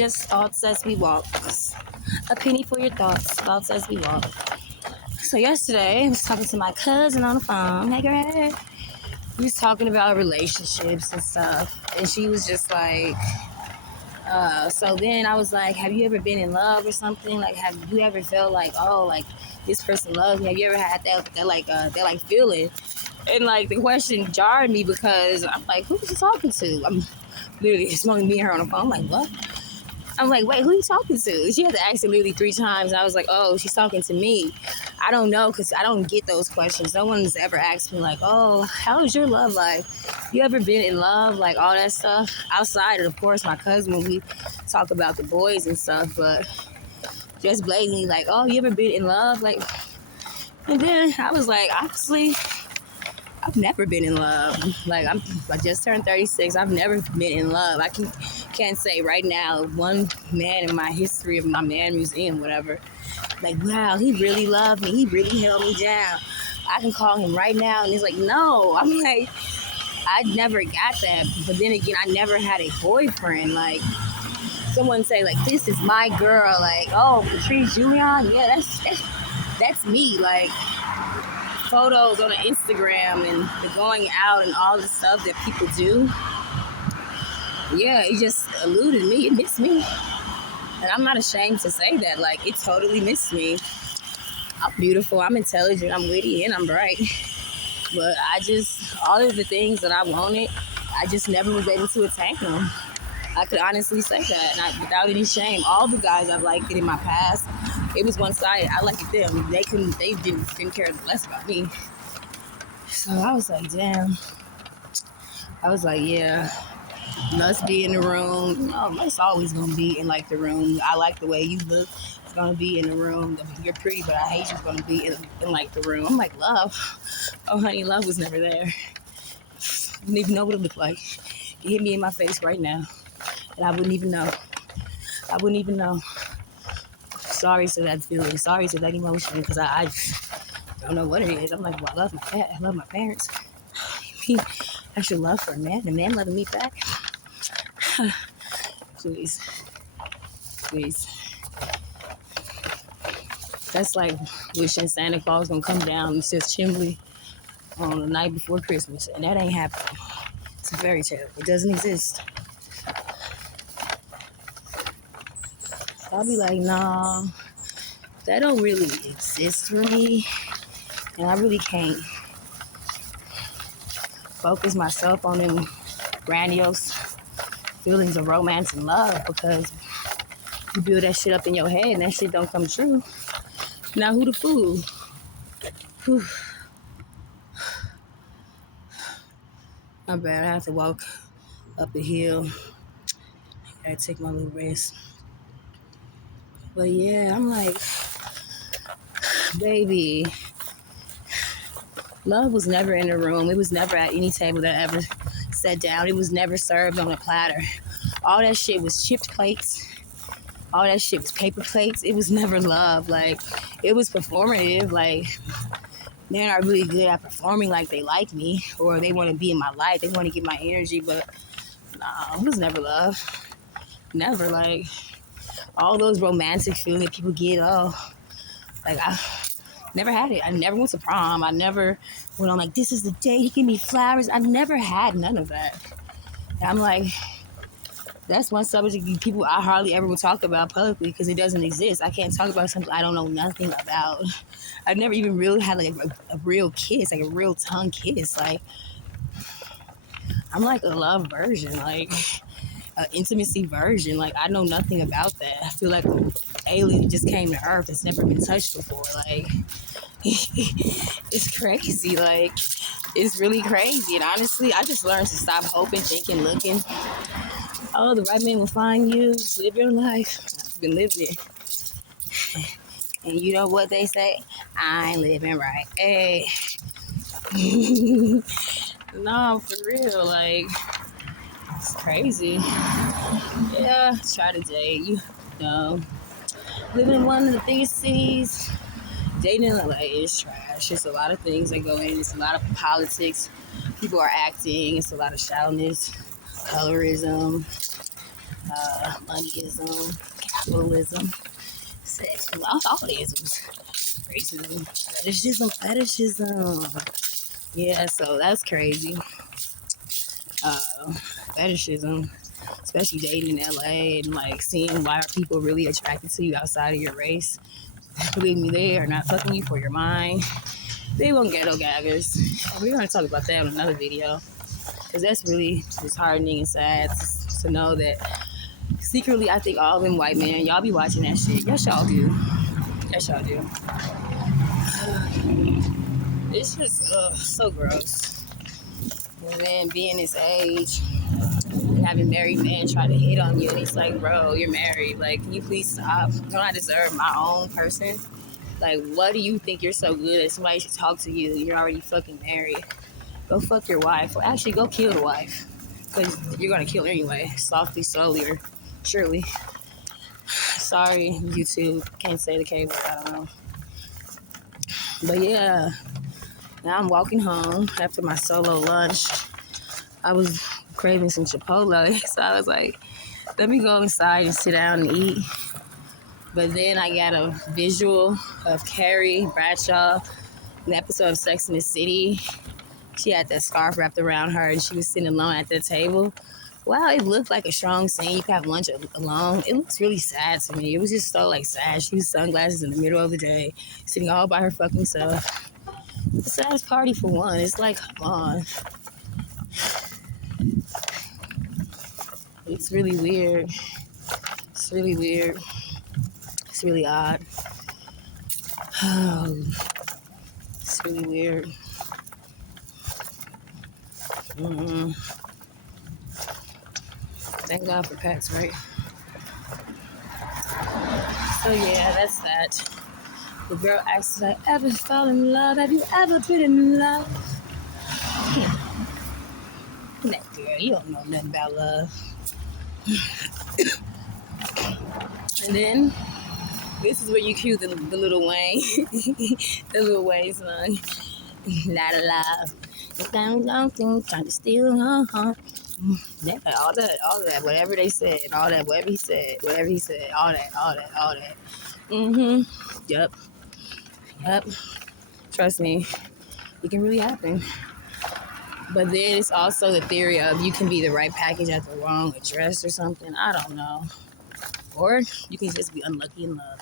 just thoughts as we walk. A penny for your thoughts as we walk. So yesterday, I was talking to my cousin on the phone. Hey, girl. We was talking about relationships and stuff. And she was just like, so then I was like, have you ever been in love or something? Like, have you ever felt like, oh, like, this person loves me? Have you ever had that feeling? And, like, the question jarred me because I'm like, who was you talking to? I'm literally, it's only me and her on the phone. I'm like, what? I'm like, wait, who are you talking to? She had to ask it literally 3 times. I was like, oh, she's talking to me. I don't know, because I don't get those questions. No one's ever asked me, like, oh, how is your love life? You ever been in love? Like, all that stuff. Outside of course, my cousin, when we talk about the boys and stuff, but just blatantly, like, oh, you ever been in love? Like, and then I was like, honestly, I've never been in love. Like, I just turned 36. I've never been in love. I can't say right now one man in my history of my man museum, whatever, like, wow, he really loved me. He really held me down. I can call him right now, and he's like, no. I'm like, I never got that. But then again, I never had a boyfriend. Like, someone say, like, this is my girl. Like, oh, Patrice Julian? Yeah, that's me. Like, photos on Instagram and the going out and all the stuff that people do. Yeah, it just eluded me. It missed me. And I'm not ashamed to say that. Like, it totally missed me. I'm beautiful. I'm intelligent. I'm witty. And I'm bright. But all of the things that I wanted, I just never was able to attain them. I could honestly say that, without any shame. All the guys I've liked in my past, it was one-sided. I liked them. They didn't care less about me. So I was like, damn. I was like, yeah. Must be in the room. No, it's always gonna be in like the room. I like the way you look. It's gonna be in the room. You're pretty, but I hate you. It's gonna be in like the room. I'm like, love. Oh, honey, love was never there. I wouldn't even know what it looked like. It hit me in my face right now, and I wouldn't even know. I wouldn't even know. Sorry to that feeling. Sorry to that emotion, because I don't know what it is. I'm like, well, I love my parents. I should love for a man. The man loving me back. Please. That's like wishing Santa Claus gonna come down and says chimney on the night before Christmas, and that ain't happening. It's a fairy tale. It doesn't exist. I'll be like, nah, that don't really exist for me, and I really can't focus myself on them grandiose feelings of romance and love, because you build that shit up in your head and that shit don't come true. Now who the fool? Whew. I'm bad. I have to walk up a hill. I gotta take my little rest. But yeah, I'm like, baby, love was never in the room. It was never at any table that I ever sat down. It was never served on a platter. All that shit was chipped plates. All that shit was paper plates. It was never love. Like, it was performative. Like, they're not really good at performing like they like me, or they want to be in my life. They want to get my energy, but no, it was never love. Never. Like, all those romantic feelings that people get, like, I never had it. I never went to prom. I never went on like, this is the day he gave me flowers. I never had none of that. And I'm like, that's one subject people I hardly ever would talk about publicly, because it doesn't exist. I can't talk about something I don't know nothing about. I've never even really had like a real kiss, like a real tongue kiss. Like, I'm like a love version, like an intimacy version. Like, I know nothing about that. I feel like an alien just came to Earth that's never been touched before. Like, it's crazy. Like, it's really crazy. And honestly, I just learned to stop hoping, thinking, looking. Oh, the right man will find you. Just live your life. I've been living it. And you know what they say? I ain't living right. Hey. No, for real. Like, it's crazy. Yeah, try to date. You know, living in one of the biggest cities, dating in LA is trash. It's a lot of things that go in. It's a lot of politics. People are acting. It's a lot of shallowness, colorism. moneyism, capitalism, sex, all the isms, racism, fetishism. Yeah, so that's crazy. Fetishism, especially dating in LA and like seeing why are people really attracted to you outside of your race. Believe me, they are not fucking you for your mind. They won't ghetto gaggers. We're gonna talk about that in another video because that's really disheartening and sad to know that secretly I think all them white men, y'all be watching that shit. Yes, y'all do. Yes, y'all do. It's just so gross. When man being this age, having married men try to hit on you, and it's like, bro, you're married. Like, can you please stop? Don't I deserve my own person? Like, what do you think you're so good that somebody should talk to you? You're already fucking married. Go fuck your wife. Or actually, go kill the wife. Because you're going to kill her anyway. Softly, slowly, or surely. Sorry, YouTube. Can't say the K word. I don't know. But yeah. Now I'm walking home after my solo lunch. I was craving some Chipotle. So I was like, let me go inside and sit down and eat. But then I got a visual of Carrie Bradshaw, an episode of Sex in the City. She had that scarf wrapped around her and she was sitting alone at the table. Wow, it looked like a strong scene. You could have lunch alone. It looks really sad to me. It was just so like sad. She was sunglasses in the middle of the day, sitting all by her fucking self. The saddest party for one. It's like, come on. It's really weird. It's really weird. It's really odd. It's really weird. Thank God for pets, right? So yeah, that's that. The girl asks, "Have I ever fell in love? Have you ever been in love?" That girl, you don't know nothing about love. And then this is where you cue the Little Wayne, the Little Wayne song. Not alive. Trying to steal, Yeah, all that, whatever they said, all that, whatever he said, all that. Yep. Trust me, it can really happen. But then it's also the theory of you can be the right package at the wrong address or something. I don't know. Or you can just be unlucky in love.